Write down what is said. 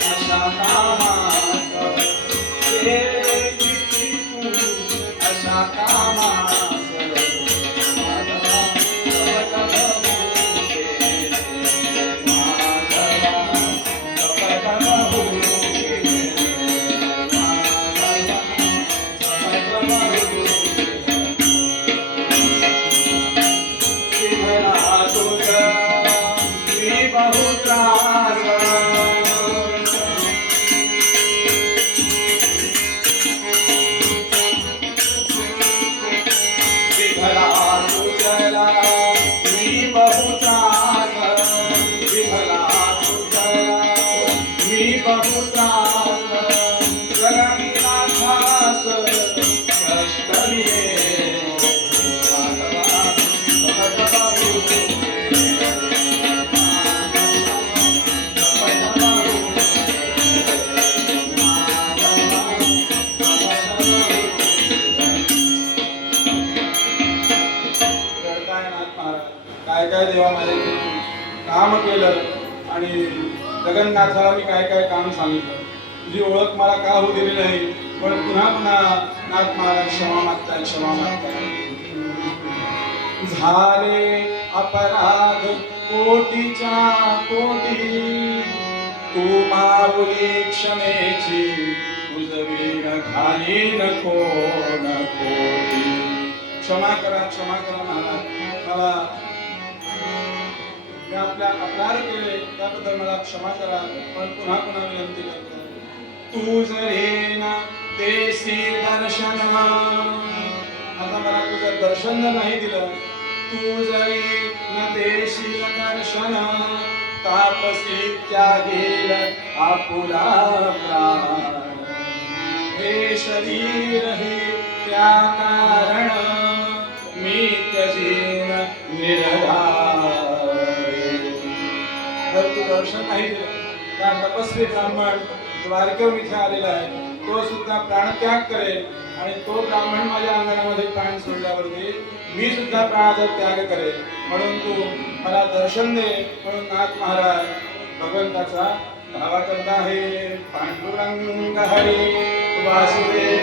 अशा कामास केले किती तू अशा कामास माधवा कपट बहु केले माधवा कपट बहु केले माधवा कपट बहु विठला तुझ मी बहु त्रास विठला तुझला मी बहु त्रास विठला तुझला मी बहु त्रास जगन्नाथास कष्ट ये माधवा कपट बहु काय काय देवा माझे काम केलं आणि जगन्नाथाला मी काय काय काम सांगितलं. तुझी ओळख मला का होऊ दिली नाही, पण पुन्हा पुन्हा नाथ महाराज क्षमा मागताय क्षमा मागताय. झाले अपराध कोटीच्या कोटी तू माऊली क्षमेची उजवीन घालीन कोण कोटी. क्षमा करा महाराज. मला मी आपल्या अपराध केले त्याबद्दल मला क्षमा करा, पण पुन्हा पुन्हा विनंती करतो तू जरी न देसी दर्शन आता मला तुझं दर्शन नाही दिलं, तू जरी न देशी दर्शन तापसी त्यागेल आपुला प्राण. हे शरीर हे त्या कारण मी त्यजीन निर्धारी. जर तू दर्शन नाही दिलं, त्या तपस्वी ब्राह्मण द्वारकेहून इथे आलेला आहे, तो सुद्धा प्राणत्याग करेल आणि तो ब्राह्मण माझ्या अंगणामध्ये प्राण सोडल्यावरती मी सुद्धा प्राणाचा त्याग करेल. म्हणून तू मला दर्शन दे. म्हणून नाथ महाराज भगवंताचा धावा करता आहे. पांडुरंग हरी वासुदेव